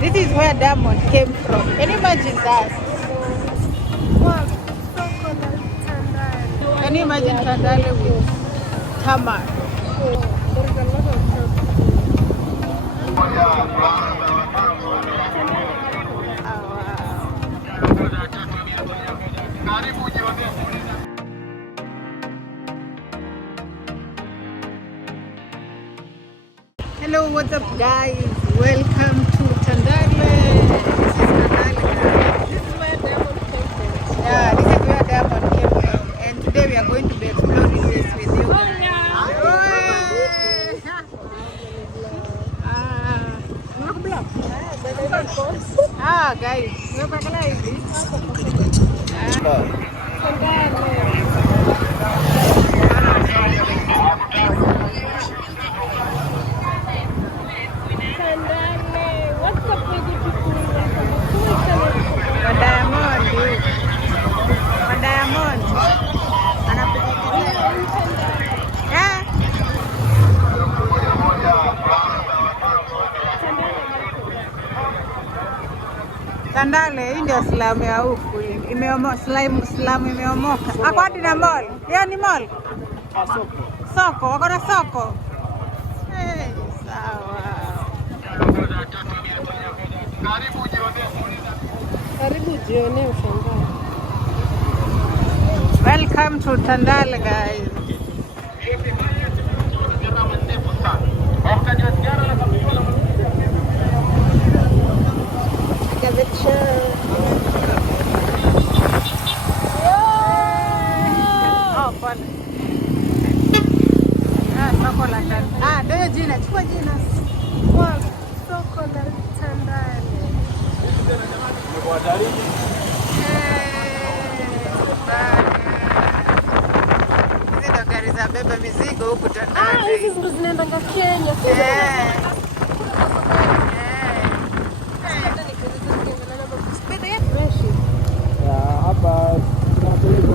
This is where Diamond came from. Can you imagine that? Wow, so cold and Tandale. Can you imagine Tandale with tarmac? There is a lot of shops. Hello, what's up guys? Welcome to Tandale. This is Tandale. This is where Diamond came from. Yeah, this is where Diamond came from. And today we are going to be exploring this with you. Guys, What's up with you people? Diamond. Tandale, hii ndio slamu ya huku. Slamu imeomoka. Hapo hadi na mall. Hiyo ni mall? Soko, wako na soko. Hey, sawa. Karibu jione ushangae. Welcome to Tandale guys. Soko la Tandale. Ndio jina, chukua jina. Wow, soko la Tandale. Hizi ndo gari za beba mizigo huku Tandale. Hizi ndo zinaenda Kenya. Hapa tunapeleka karibu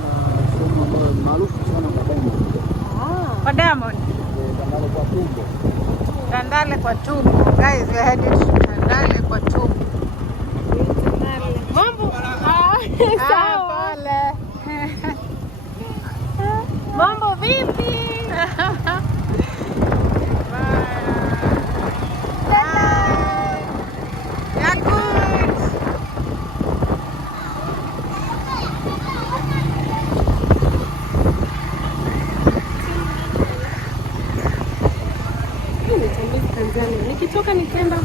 na sehemu maarufu sana kwa Diamond. Kwa Diamond? Tandale kwa tumbo. Tandale kwa tumbo. Guys, we are headed to Tandale kwa tumbo. Mambo? Sawa. Pole. Mambo vipi? Nikitoka nikaenda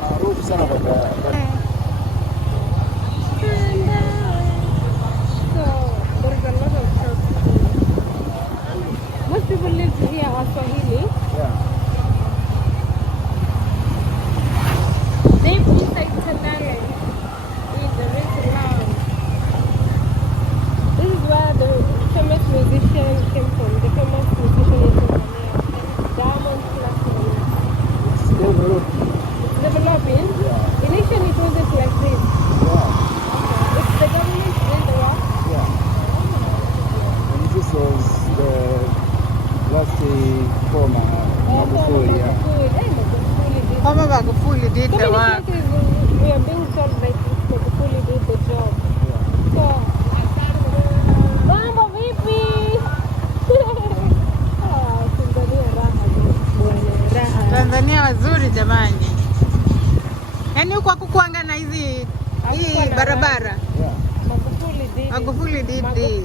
Maarufu sana kwa most people live here are Swahili. They inside Tandale in the restaurant. This is where the famous musician came from. The famous musician in Tanzania, Diamond Platnumz. It's developing. Initially, it wasn't like this. It's the government doing the work. And this was the last former Magufuli. Kama Magufuli did the work. We are being told like Magufuli did the job. So, mambo vipi? Tanzania wazuri jamani. Yaani huko hakukuanga na hii barabara. Magufuli did this.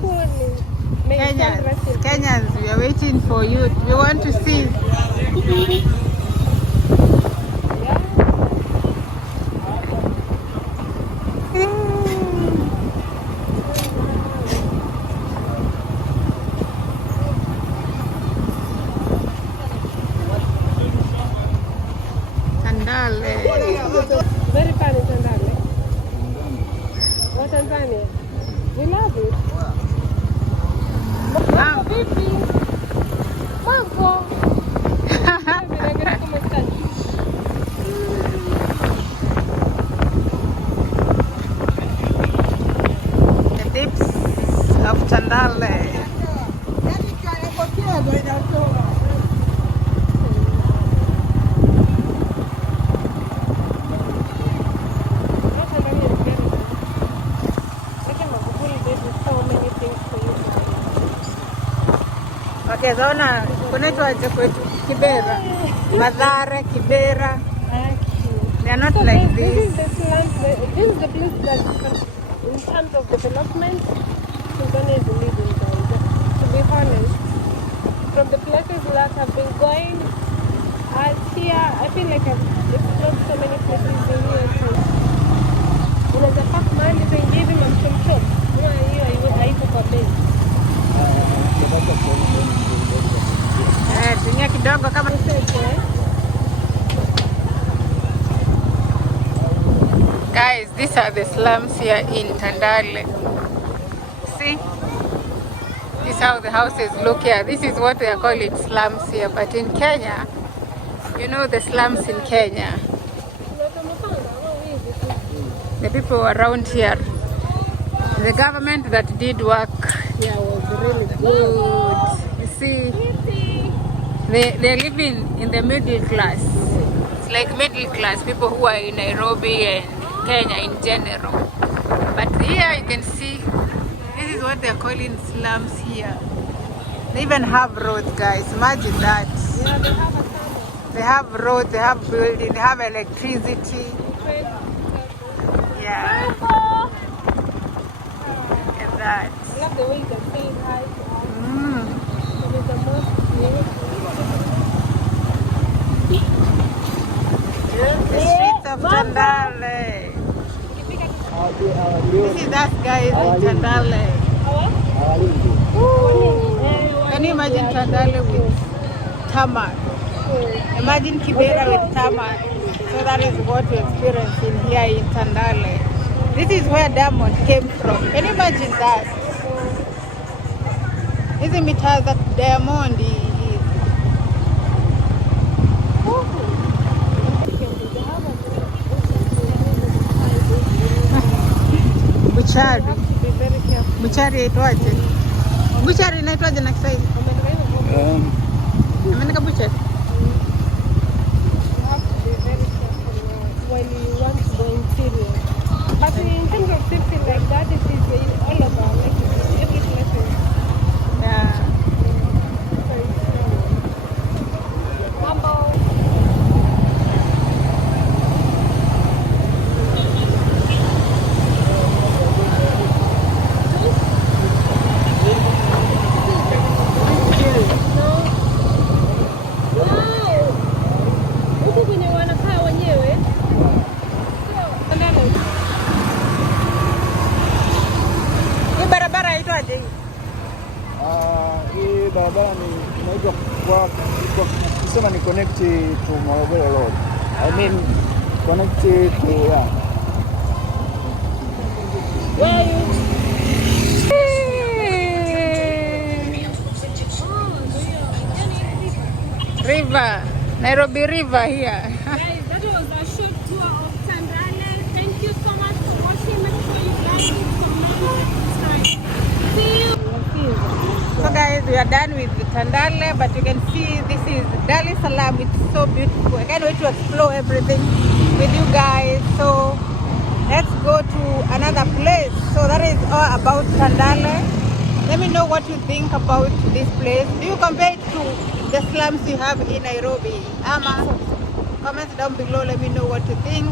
Kenyans, we are waiting for you. We want to see. Tandale. Very fun in Tandale. What Tanzania? We love it. Mambo vipi? Mambo. Kezaona kunaitwa aje kwetu Kibera, Mathare, Kibera. They are not like this. This is the place that, in terms of development, Tanzania is leading, guys. To be honest, from the places that have been going, here, I feel like I've explored so many places in here. Unaweza park mahali pengi hivi na mchomchom. Hiyo haipo kwa bei. Dunia kidogo kama Guys, these are the slums here in Tandale. See? This is how the houses look here. This is what they are calling slums here. But in Kenya, you know the slums in Kenya. The people around here, the government that did work here was really good. You see, they're living in the middle class. It's like middle class people who are in Nairobi and Kenya in general. But here you can see, this is what they're calling slums here. They even have roads, guys. Imagine that. Yeah, They have roads, they have buildings, they have electricity. Yeah. Look at that. I love the way they say hi to us. It is the most The streets of Tandale. This is us guys in Tandale. Can you imagine Tandale with tarmac? Imagine Kibera with tarmac. So that is what we experience in here in Tandale. This is where Diamond came from. Can you imagine that? Hizi mitaa za Diamond is. Buchari. Buchari inaitwaje? Buchari inaitwaje na Kiswahili? Amenika buchari. When you want to go interior. But in terms of safety like that, it is all about like every place. Yeah. Hii barabara inaitwa kwa kusema ni connect to Morogoro Road. I mean connect to River, Nairobi River here. Guys, that was a short tour of Tandale. Thank you so much for watching. Make sure you like, comment, subscribe. See you. So guys, we are done with Tandale, but you can see this is Dar es Salaam. It's so beautiful. I can't wait to explore everything with you guys. So let's go to another place. So that is all about Tandale. Let me know what you think about this place. Do you compare it to the slums you have in Nairobi? Ama, comment down below. Let me know what you think.